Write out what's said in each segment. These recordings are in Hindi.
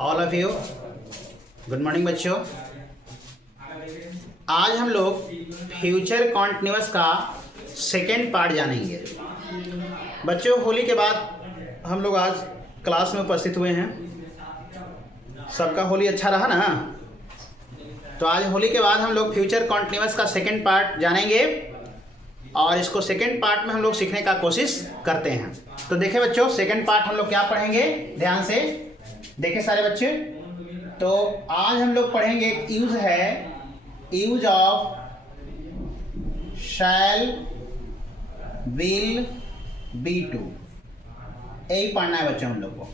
All of you good morning बच्चों। आज हम लोग फ्यूचर कॉन्टिन्यूअस का सेकेंड पार्ट जानेंगे। बच्चों, होली के बाद हम लोग आज क्लास में उपस्थित हुए हैं। सबका होली अच्छा रहा ना? तो आज होली के बाद हम लोग फ्यूचर कॉन्टिन्यूअस का सेकेंड पार्ट जानेंगे और इसको सेकेंड पार्ट में हम लोग सीखने का कोशिश करते हैं। तो देखें बच्चों, सेकेंड पार्ट हम लोग क्या पढ़ेंगे, ध्यान से देखें सारे बच्चे। तो आज हम लोग पढ़ेंगे, एक यूज है, use of shall will be to, यही पढ़ना है बच्चों हम लोग को।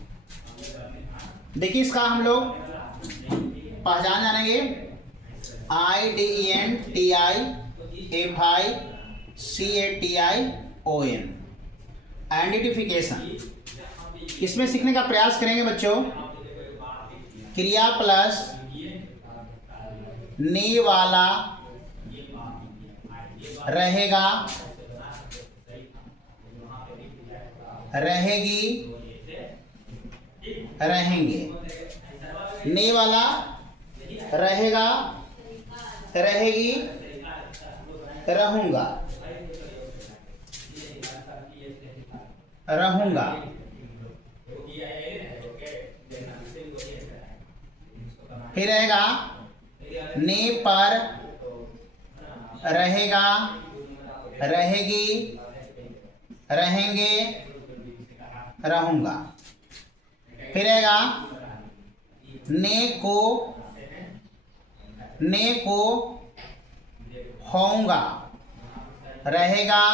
देखिए इसका हम लोग पहचान जानेंगे, IDENTIFICATION, आइडेंटिफिकेशन। इसमें सीखने का प्रयास करेंगे बच्चों। क्रिया प्लस ने वाला रहेगा, रहेगी, रहेंगे। ने वाला रहेगा, रहेगी, रहूंगा, रहूंगा। फिर रहेगा ने पर रहेगा, रहेगी, रहेंगे, रहूंगा। फिर रहेगा ने को होऊंगा, रहेगा,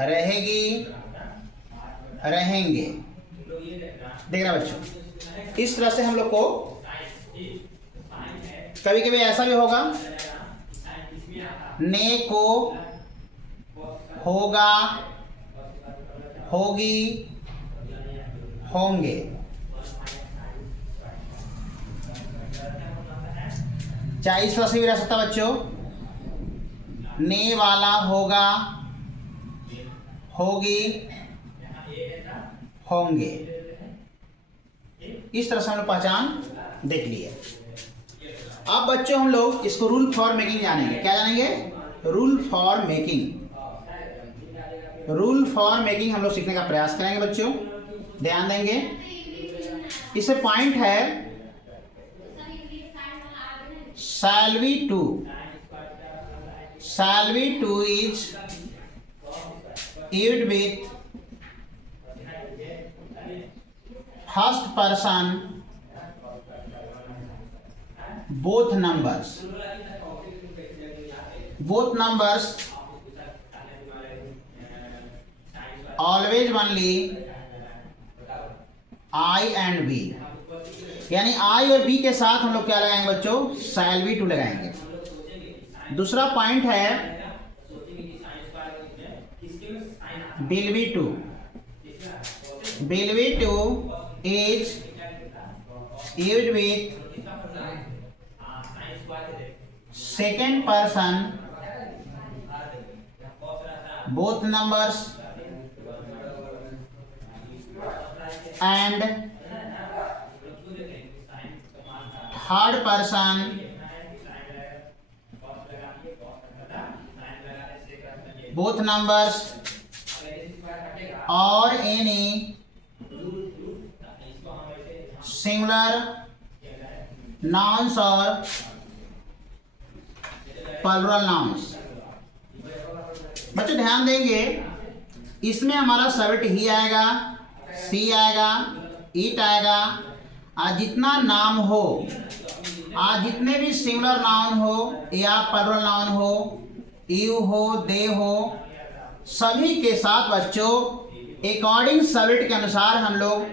रहेगी, रहेंगे। देखना बच्चों, इस तरह से हम लोग को कभी कभी ऐसा भी होगा, ने को होगा, होगी, होंगे। चाहे इस तरह से भी रह सकता बच्चों, ने वाला होगा, होगी, होंगे। इस तरह से हम लोग पहचान देख लिए। अब बच्चों हम लोग इसको रूल फॉर मेकिंग जानेंगे। क्या जानेंगे? Rule for making. Rule for making हम लोग सीखने का प्रयास करेंगे बच्चों, ध्यान देंगे। इसे पॉइंट है shall we to is used with first person both numbers always only I and B, यानी I और B के साथ हम लोग क्या लगाएंगे बच्चों? shall we to लगाएंगे। दूसरा पॉइंट है will we to is used with second person both numbers and third person both numbers or any singular nouns or plural nouns। बच्चों ध्यान देंगे, इसमें हमारा सब्जेक्ट ही आएगा, सी आएगा, इट आएगा। आज जितना नाम हो, आज जितने भी सिंगुलर नाउन हो या प्लुरल नाउन हो, यू हो, दे हो, सभी के साथ बच्चों अकॉर्डिंग सब्जेक्ट के अनुसार हम लोग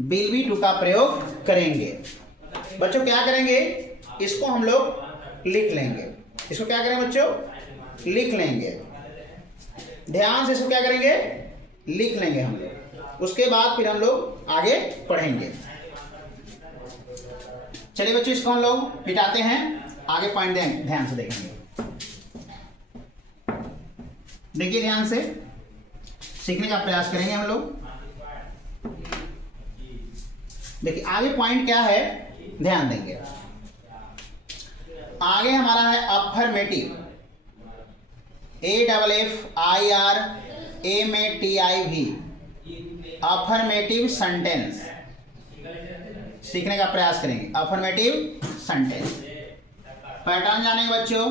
विल बी टू का प्रयोग करेंगे। बच्चों क्या करेंगे, इसको हम लोग लिख लेंगे। इसको क्या करेंगे बच्चों? लिख लेंगे। ध्यान से इसको क्या करेंगे? लिख लेंगे हम लोग। उसके बाद फिर हम लोग आगे पढ़ेंगे। चलिए बच्चों, इसको हम लोग मिटाते हैं, आगे पॉइंट ध्यान से देखेंगे। देखिए ध्यान से सीखने का प्रयास करेंगे हम लोग। देखिए आगे पॉइंट क्या है, ध्यान देंगे। आगे हमारा है अफर्मेटिव, AFFIRMATIV, अफर्मेटिव सेंटेंस सीखने का प्रयास करेंगे। अफर्मेटिव सेंटेंस पैटर्न जानेंगे बच्चों,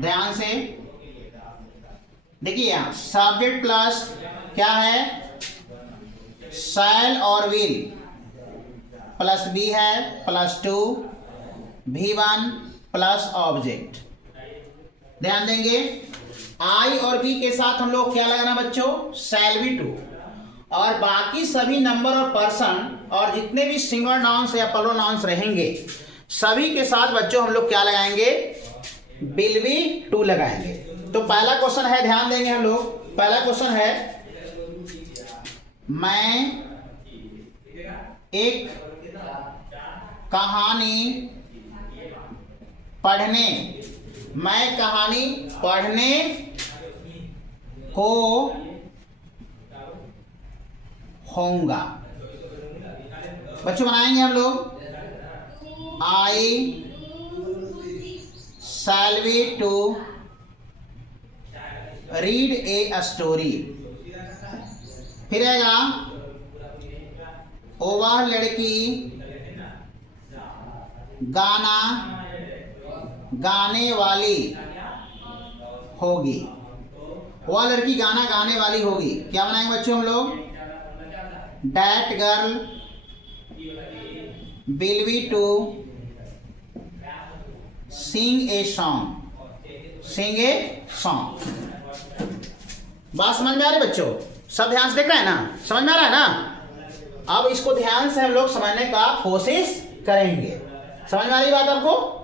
ध्यान से देखिए। यहां सब्जेक्ट प्लस क्या है, शैल और विल, प्लस बी है +2, V1 प्लस ऑब्जेक्ट। ध्यान देंगे आई और बी के साथ हम लोग क्या लगाना बच्चों, शैल बी टू, और बाकी सभी नंबर और पर्सन और जितने भी सिंगुलर नाउन्स या प्लूरल नाउन्स रहेंगे सभी के साथ बच्चों हम लोग क्या लगाएंगे, विल बी टू लगाएंगे। तो पहला क्वेश्चन है, ध्यान देंगे हम लोग, पहला क्वेश्चन है मैं एक कहानी पढ़ने, मैं कहानी पढ़ने को होऊंगा। बच्चों बनाएंगे हम लोग, I shall be to read a story. फिर आएगा वह लड़की गाना गाने वाली होगी, वह लड़की गाना गाने वाली होगी। क्या बनाएंगे बच्चों हम लोग, that girl will be to sing a song, sing a song. बात समझ में आ रही बच्चों, सब ध्यान से देख रहे हैं ना, समझ में आ रहा है ना। अब इसको ध्यान से हम लोग समझने का कोशिश करेंगे, समझ में आ रही बात आपको।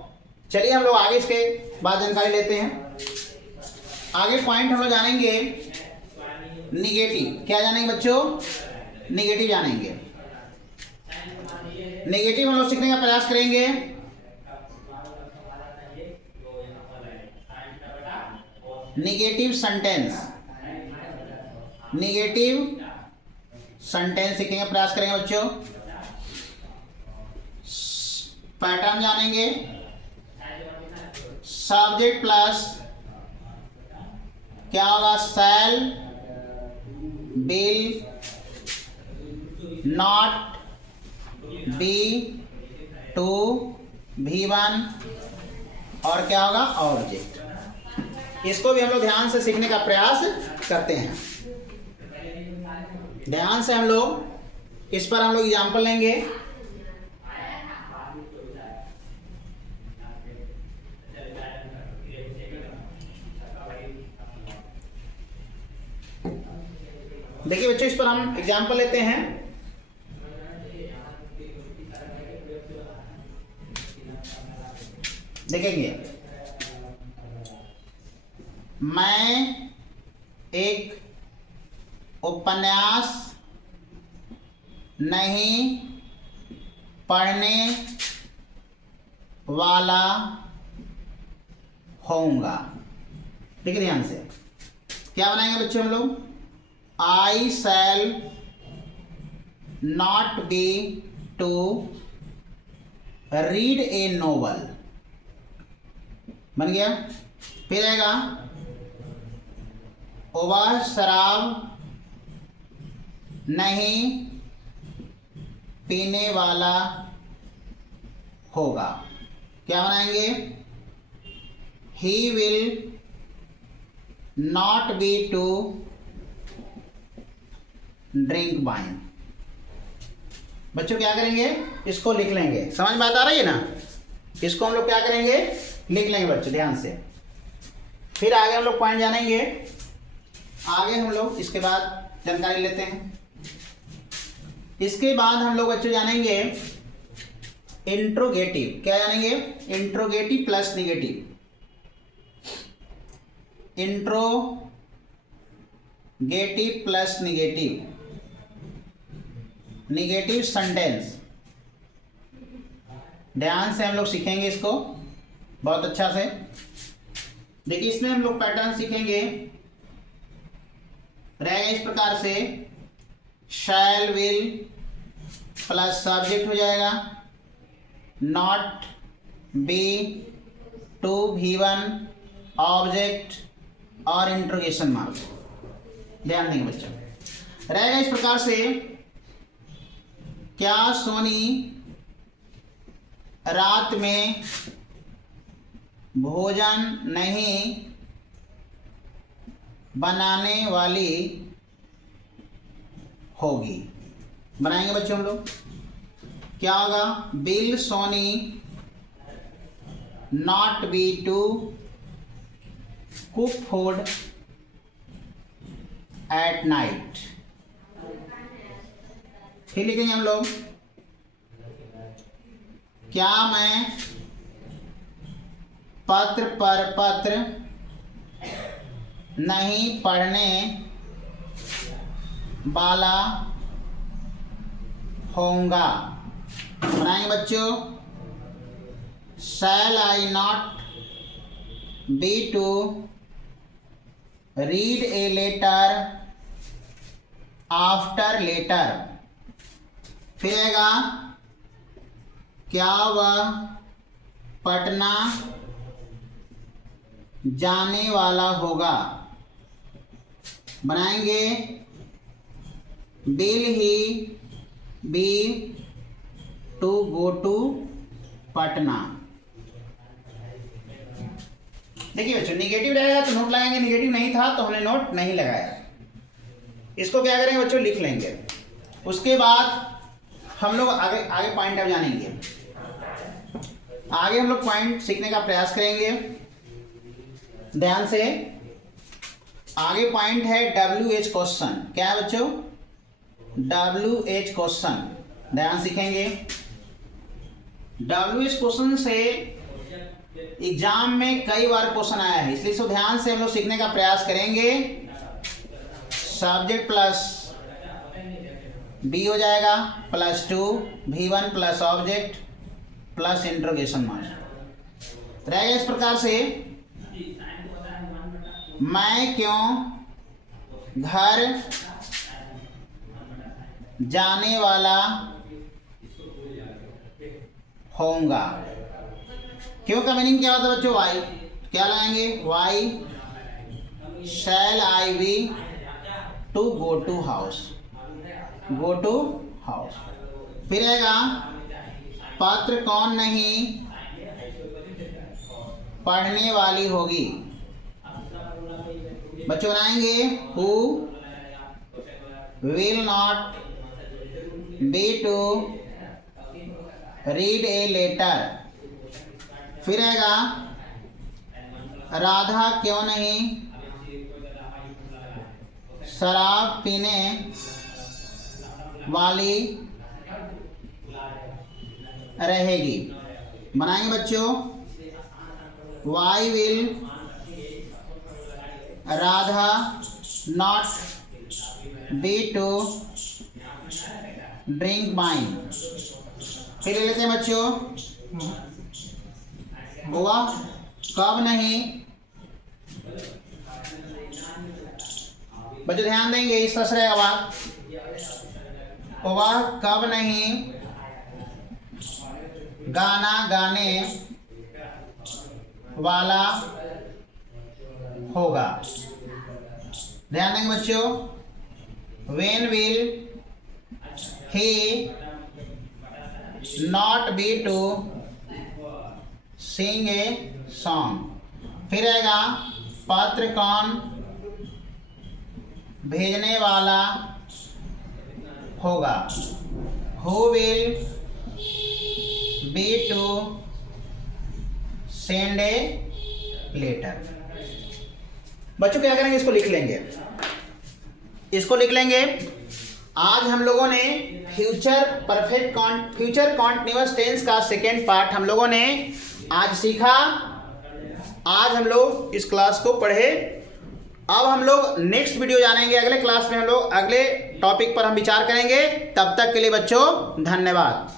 चलिए हम लोग आगे इसके बाद जानकारी लेते हैं। आगे पॉइंट हम लोग जानेंगे निगेटिव। क्या जानेंगे बच्चों, निगेटिव जानेंगे। निगेटिव हम लोग सीखने का प्रयास करेंगे। निगेटिव सेंटेंस, निगेटिव सेंटेंस सीखने का प्रयास करेंगे बच्चों। पैटर्न जानेंगे, सब्जेक्ट प्लस क्या होगा, shall will not be to V1 और क्या होगा, ऑब्जेक्ट। इसको भी हम लोग ध्यान से सीखने का प्रयास करते हैं। ध्यान से हम लोग इस पर हम लोग एग्जाम्पल लेंगे। देखिए बच्चों, इस पर हम एग्जाम्पल लेते हैं। देखेंगे, मैं एक उपन्यास नहीं पढ़ने वाला होऊंगा। देखिए ध्यान से, क्या बनाएंगे बच्चों हम लोग, I shall not be to read a novel, बन गया। फिर आएगा वह शराब नहीं पीने वाला होगा। क्या बनाएंगे, he will not be to drink wine. बच्चों क्या करेंगे, इसको लिख लेंगे। समझ में बात आ रही है ना, इसको हम लोग क्या करेंगे, लिख लेंगे बच्चों, ध्यान से। फिर आगे हम लोग पॉइंट जानेंगे। आगे हम लोग इसके बाद जानकारी लेते हैं। इसके बाद हम लोग बच्चों जानेंगे इंट्रोगेटिव। क्या जानेंगे, interrogative plus negative. Interrogative plus negative, negative sentence. ध्यान से हम लोग सीखेंगे इसको बहुत अच्छा से। देखिए इसमें हम लोग पैटर्न सीखेंगे, रहेगा इस प्रकार से, शैल विल प्लस सब्जेक्ट हो जाएगा not be to V1 object और इंट्रोगेशन मार्क। ध्यान देंगे बच्चों, रहेगा इस प्रकार से, क्या सोनी रात में भोजन नहीं बनाने वाली होगी। बनाएंगे बच्चों हम लोग, क्या होगा, will Soni not be to cook food at night. फिर लिखेंगे हम लोग, क्या मैं पत्र पर पत्र नहीं पढ़ने वाला होऊंगा। बनाएंगे बच्चों, shall I not be to read a letter after letter. फिर आएगा, क्या वह पटना जाने वाला होगा। बनाएंगे, will he be to go to Patna. देखिए बच्चों, निगेटिव रहेगा तो नोट लगाएंगे, निगेटिव नहीं था तो हमने नोट नहीं लगाया। इसको क्या करेंगे बच्चों, लिख लेंगे। उसके बाद हम लोग आगे पॉइंट अब जानेंगे। आगे हम लोग पॉइंट सीखने का प्रयास करेंगे ध्यान से। आगे पॉइंट है WH क्वेश्चन। क्या है बच्चों, WH क्वेश्चन, ध्यान सीखेंगे। WH क्वेश्चन से एग्जाम में कई बार क्वेश्चन आया है, इसलिए इसको ध्यान से हम लोग सीखने का प्रयास करेंगे। सब्जेक्ट प्लस बी हो जाएगा plus 2 V1 plus object plus interrogation mark. रहेगा इस प्रकार से, मैं क्यों घर जाने वाला होऊंगा। क्यों का मीनिंग क्या होता है बच्चों, वाई। क्या लगाएंगे, why shall I be to go to house, go to house. फिर आएगा, पत्र कौन नहीं पढ़ने वाली होगी। बच्चों बनाएंगे, who will not be to read a letter. फिर आएगा, राधा क्यों नहीं शराब पीने वाली रहेगी। बनाएंगे बच्चों, why will Radha not be to drink wine. फिर ले लेते हैं बच्चों, वह कब नहीं, बच्चों ध्यान देंगे इस तरह से रहेगा बात, वह कब नहीं गाना गाने वाला होगा। ध्यान देंगे बच्चों, when will he not be to sing a song। फिर आएगा, पत्र कौन भेजने वाला होगा, who will be to send a letter। बच्चों क्या करेंगे, इसको लिख लेंगे, इसको लिख लेंगे। आज हम लोगों ने फ्यूचर कॉन्टिन्यूअस टेंस का सेकेंड पार्ट हम लोगों ने आज सीखा। आज हम लोग इस क्लास को पढ़े। अब हम लोग नेक्स्ट वीडियो जानेंगे, अगले क्लास में हम लोग अगले टॉपिक पर हम विचार करेंगे। तब तक के लिए बच्चों धन्यवाद।